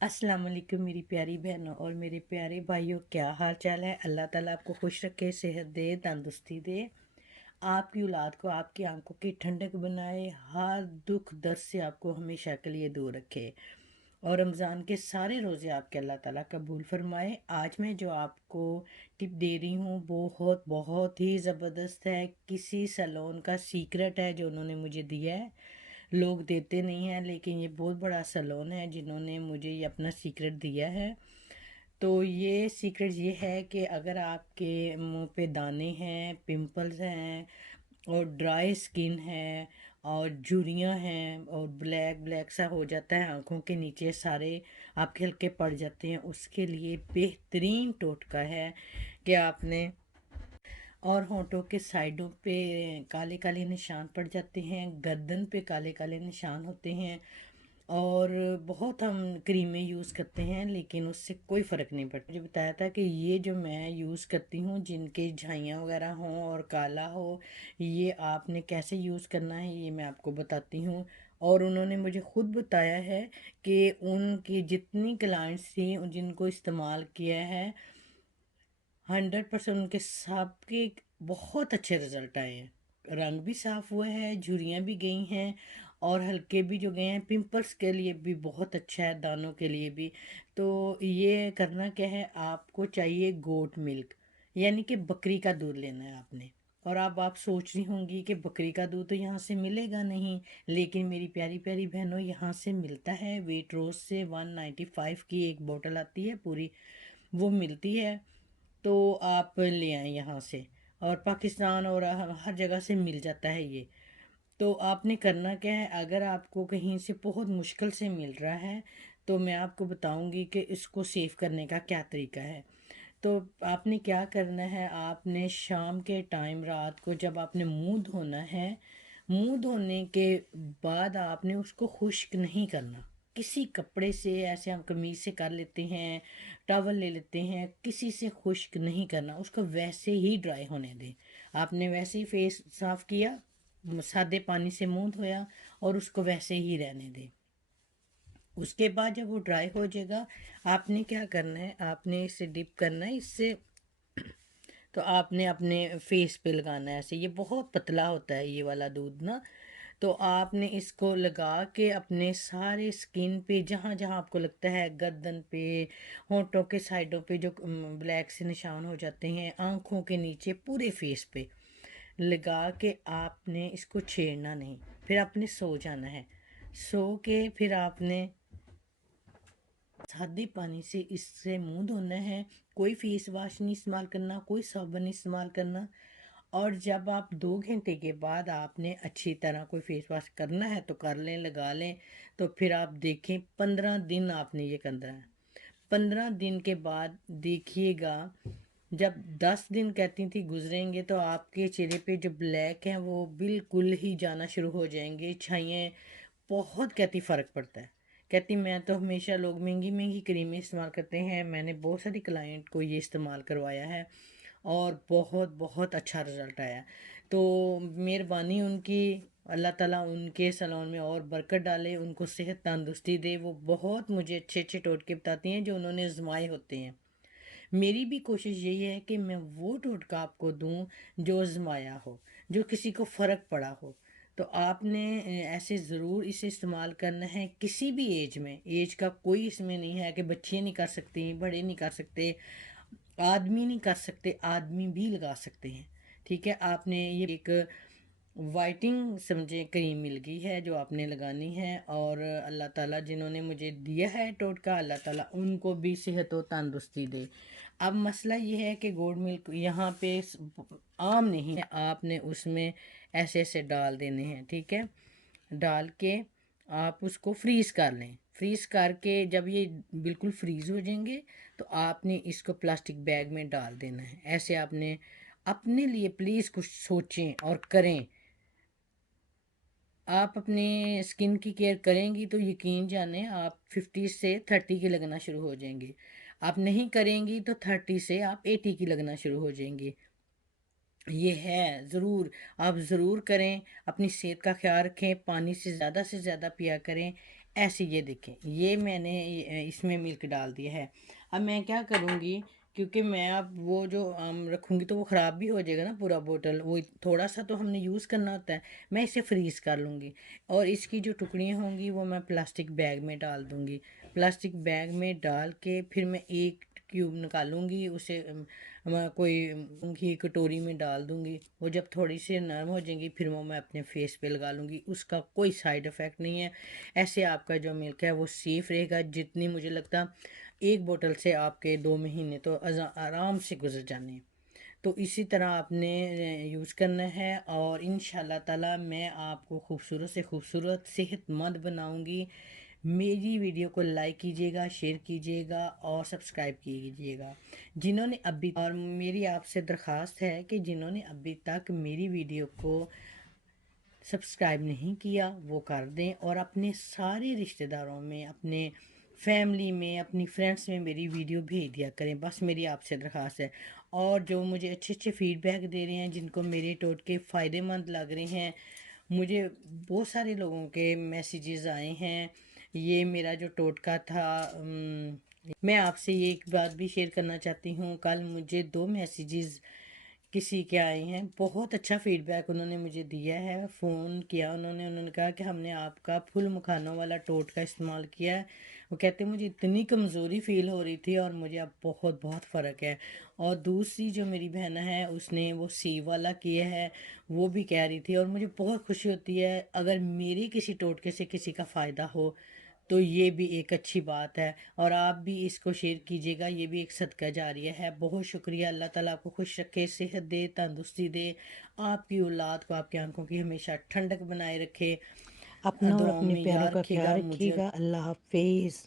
अस्सलाम वालेकुम मेरी प्यारी बहनों और मेरे प्यारे भाइयों, क्या हाल चाल है। अल्लाह ताला आपको खुश रखे, सेहत दे, तंदुरुस्ती दे, आपकी औलाद को आपकी आंखों की ठंडक बनाए, हर दुख दर्द से आपको हमेशा के लिए दूर रखे और रमज़ान के सारे रोज़े आपके अल्लाह ताला कबूल फरमाए। आज मैं जो आपको टिप दे रही हूँ बहुत बहुत ही ज़बरदस्त है। किसी सैलून का सीक्रेट है जो उन्होंने मुझे दिया है। लोग देते नहीं हैं, लेकिन ये बहुत बड़ा सैलून है जिन्होंने मुझे ये अपना सीक्रेट दिया है। तो ये सीक्रेट ये है कि अगर आपके मुंह पे दाने हैं, पिंपल्स हैं और ड्राई स्किन है और झुर्रियाँ हैं और ब्लैक ब्लैक सा हो जाता है, आंखों के नीचे सारे आपके हल्के पड़ जाते हैं, उसके लिए बेहतरीन टोटका है कि आपने और होंठों के साइडों पे काले काले निशान पड़ जाते हैं, गर्दन पे काले काले निशान होते हैं और बहुत हम क्रीमें यूज़ करते हैं लेकिन उससे कोई फ़र्क नहीं पड़ता। मुझे बताया था कि ये जो मैं यूज़ करती हूँ जिनके झाइयाँ वगैरह हों और काला हो, ये आपने कैसे यूज़ करना है ये मैं आपको बताती हूँ। और उन्होंने मुझे ख़ुद बताया है कि उनकी जितनी क्लाइंट्स थी जिनको इस्तेमाल किया है 100% उनके सबके बहुत अच्छे रिजल्ट आए हैं। रंग भी साफ हुआ है, झुर्रियाँ भी गई हैं और हल्के भी जो गए हैं, पिंपल्स के लिए भी बहुत अच्छा है, दानों के लिए भी। तो ये करना क्या है, आपको चाहिए गोट मिल्क, यानी कि बकरी का दूध लेना है आपने। और अब आप सोच रही होंगी कि बकरी का दूध तो यहाँ से मिलेगा नहीं, लेकिन मेरी प्यारी प्यारी बहनों यहाँ से मिलता है। वेट रोज से 195 की एक बोतल आती है पूरी, वो मिलती है। तो आप ले आएँ यहाँ से, और पाकिस्तान और हर जगह से मिल जाता है ये। तो आपने करना क्या है, अगर आपको कहीं से बहुत मुश्किल से मिल रहा है तो मैं आपको बताऊंगी कि इसको सेव करने का क्या तरीका है। तो आपने क्या करना है, आपने शाम के टाइम, रात को जब आपने मुंह धोना है, मुंह धोने के बाद आपने उसको खुश्क नहीं करना। किसी कपड़े से, ऐसे हम कमीज से कर लेते हैं, टॉवल ले लेते हैं, किसी से खुश्क नहीं करना, उसको वैसे ही ड्राई होने दें। आपने वैसे ही फेस साफ किया, सादे पानी से मुंह धोया और उसको वैसे ही रहने दें। उसके बाद जब वो ड्राई हो जाएगा, आपने क्या करना है, आपने इसे डिप करना है इससे। तो आपने अपने फेस पे लगाना है ऐसे, ये बहुत पतला होता है ये वाला दूध ना। तो आपने इसको लगा के अपने सारे स्किन पे, जहाँ जहाँ आपको लगता है, गर्दन पे, होंठों के साइडों पे जो ब्लैक से निशान हो जाते हैं, आंखों के नीचे, पूरे फेस पे लगा के आपने इसको छेड़ना नहीं। फिर आपने सो जाना है। सो के फिर आपने सादे पानी से इससे मुंह धोना है। कोई फेस वॉश नहीं इस्तेमाल करना, कोई साबुन नहीं इस्तेमाल करना। और जब आप 2 घंटे के बाद आपने अच्छी तरह कोई फेस वॉश करना है तो कर लें, लगा लें। तो फिर आप देखें, 15 दिन आपने ये करना है। 15 दिन के बाद देखिएगा, जब 10 दिन कहती थी गुजरेंगे तो आपके चेहरे पे जो ब्लैक हैं वो बिल्कुल ही जाना शुरू हो जाएंगे। छाइयाँ बहुत कहती फ़र्क पड़ता है। कहती मैं तो हमेशा, लोग महंगी महंगी क्रीमें इस्तेमाल करते हैं, मैंने बहुत सारी क्लाइंट को ये इस्तेमाल करवाया है और बहुत बहुत अच्छा रिज़ल्ट आया। तो मेहरबानी उनकी, अल्लाह ताला उनके सलोन में और बरकत डाले, उनको सेहत तंदुरुस्ती दे। वो बहुत मुझे अच्छे अच्छे टोटके बताती हैं जो उन्होंने आजमाए होते हैं। मेरी भी कोशिश यही है कि मैं वो टोटका आपको दूं जो आजमाया हो, जो किसी को फ़र्क पड़ा हो। तो आपने ऐसे ज़रूर इसे इस्तेमाल करना है किसी भी एज में। एज का कोई इसमें नहीं है कि बच्चे नहीं कर सकते, बड़े नहीं कर सकते, आदमी नहीं कर सकते, आदमी भी लगा सकते हैं। ठीक है, आपने ये एक वाइटिंग समझे क्रीम मिल गई है जो आपने लगानी है। और अल्लाह ताला जिन्होंने मुझे दिया है टोटका, अल्लाह ताला उनको भी सेहत और तंदुरुस्ती दे। अब मसला ये है कि गोल्ड मिल्क यहाँ पे आम नहीं है, आपने उसमें ऐसे ऐसे डाल देने हैं। ठीक है, डाल के आप उसको फ्रीज़ कर लें। फ्रीज़ करके जब ये बिल्कुल फ्रीज़ हो जाएंगे तो आपने इसको प्लास्टिक बैग में डाल देना है। ऐसे आपने अपने लिए प्लीज़ कुछ सोचें और करें। आप अपने स्किन की केयर करेंगी तो यकीन जाने आप 50 से 30 की लगना शुरू हो जाएंगी। आप नहीं करेंगी तो 30 से आप 80 की लगना शुरू हो जाएंगी। یہ ہے ضرور، آپ ضرور کریں، اپنی صحت کا خیال رکھیں، پانی سے زیادہ پیا کریں۔ ایسے یہ دیکھیں، یہ میں نے اس میں ملک ڈال دیا ہے۔ اب میں کیا کروں گی، کیونکہ میں اب وہ جو رکھوں گی تو وہ خراب بھی ہو جائے گا نا پورا بوٹل، وہ تھوڑا سا تو ہم نے یوز کرنا ہوتا ہے، میں اسے فریز کر لوں گی، اور اس کی جو ٹکڑیاں ہوں گی وہ میں پلاسٹک بیگ میں ڈال دوں گی۔ پلاسٹک بیگ میں ڈال کے پھر میں ایک کیوب نکالوں گی اسے، کوئی گھی کٹوری میں ڈال دوں گی، وہ جب تھوڑی سی نرم ہو جائیں گی پھر وہ میں اپنے فیس پہ لگا لوں گی، اس کا کوئی سائیڈ افیکٹ نہیں ہے۔ ایسے آپ کا جو ملک ہے وہ سیف رہے گا، جتنی مجھے لگتا ایک بوٹل سے آپ کے 2 مہینے تو آرام سے گزر جانے ہیں۔ تو اسی طرح آپ نے یوز کرنا ہے، اور انشاءاللہ تعالی میں آپ کو خوبصورت سے خوبصورت صحت مند بناؤں گی۔ میری ویڈیو کو لائک کیجیے گا، شیئر کیجیے گا اور سبسکرائب کیجیے گا۔ جنہوں نے ابھی، اور میری آپ سے درخواست ہے کہ جنہوں نے ابھی تک میری ویڈیو کو سبسکرائب نہیں کیا وہ کر دیں، اور اپنے سارے رشتہ داروں میں، اپنے فیملی میں، اپنی فرینڈس میں میری ویڈیو بھیج دیا کریں، بس میری آپ سے درخواست ہے۔ اور جو مجھے اچھے اچھے فیڈ بیک دے رہے ہیں، جن کو میرے ٹوٹکے فائدے مند لگ رہے ہیں، مجھے بہت سارے لوگوں کے میسیجز آئے ہیں۔ یہ میرا جو ٹوٹکا تھا، میں آپ سے یہ ایک بات بھی شیئر کرنا چاہتی ہوں، کل مجھے 2 میسیجز کسی کے آئے ہیں، بہت اچھا فیڈ بیک انہوں نے مجھے دیا ہے، فون کیا انہوں نے کہا کہ ہم نے آپ کا پھول مکھانوں والا ٹوٹکا استعمال کیا ہے، وہ کہتے ہیں مجھے اتنی کمزوری فیل ہو رہی تھی اور مجھے اب بہت بہت فرق ہے۔ اور دوسری جو میری بہن ہے اس نے وہ سی والا کیا ہے، وہ بھی کہہ رہی تھی، اور مجھے بہت خوشی ہوتی ہے اگر میری کسی ٹوٹکے سے کسی کا فائدہ ہو تو یہ بھی ایک اچھی بات ہے، اور آپ بھی اس کو شیئر کیجیے گا، یہ بھی ایک صدقہ جاریہ ہے۔ بہت شکریہ، اللہ تعالیٰ آپ کو خوش رکھے، صحت دے، تندرستی دے، آپ کی اولاد کو، آپ کی آنکھوں کی ہمیشہ ٹھنڈک بنائے رکھے، اپنا اور دعاؤں اپنے میں پیاروں یاد کا رکھے خیال گا رکھیے مجھے۔ گا۔ اللہ حافظ۔